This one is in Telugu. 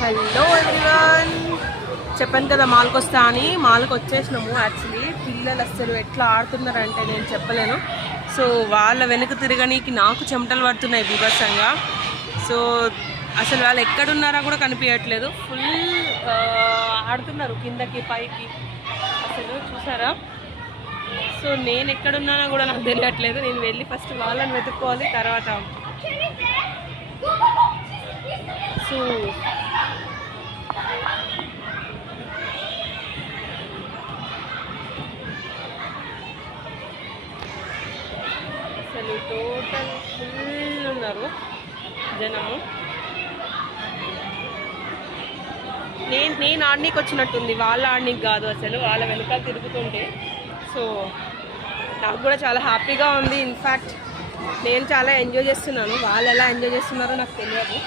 హలో ఎవ్రీవన్, చెప్పాను కదా మాల్కి వస్తా అని. మాల్కి వచ్చేసినాము. యాక్చువల్లీ పిల్లలు అసలు ఎట్లా ఆడుతున్నారంటే నేను చెప్పలేను. సో వాళ్ళ వెనుక తిరగనీకి నాకు చెమటలు పడుతున్నాయి బీభత్సంగా. సో అసలు వాళ్ళు ఎక్కడున్నారా కూడా కనిపించట్లేదు. ఫుల్ ఆడుతున్నారు కిందకి పైకి. అసలు చూసారా? సో నేను ఎక్కడున్నానో కూడా నాకు తెలియట్లేదు. నేను వెళ్ళి ఫస్ట్ వాళ్ళని వెతుక్కోవాలి, తర్వాత సో అసలు టోటల్ ఫుల్ ఉన్నారు జనము. నేను ఆడనీకి వచ్చినట్టుంది, వాళ్ళ ఆడనీకి కాదు. అసలు వాళ్ళ వెనకాల తిరుగుతుంటే సో నాకు కూడా చాలా హ్యాపీగా ఉంది. ఇన్ఫ్యాక్ట్ నేను చాలా ఎంజాయ్ చేస్తున్నాను. వాళ్ళు ఎలా ఎంజాయ్ చేస్తున్నారో నాకు తెలియదు.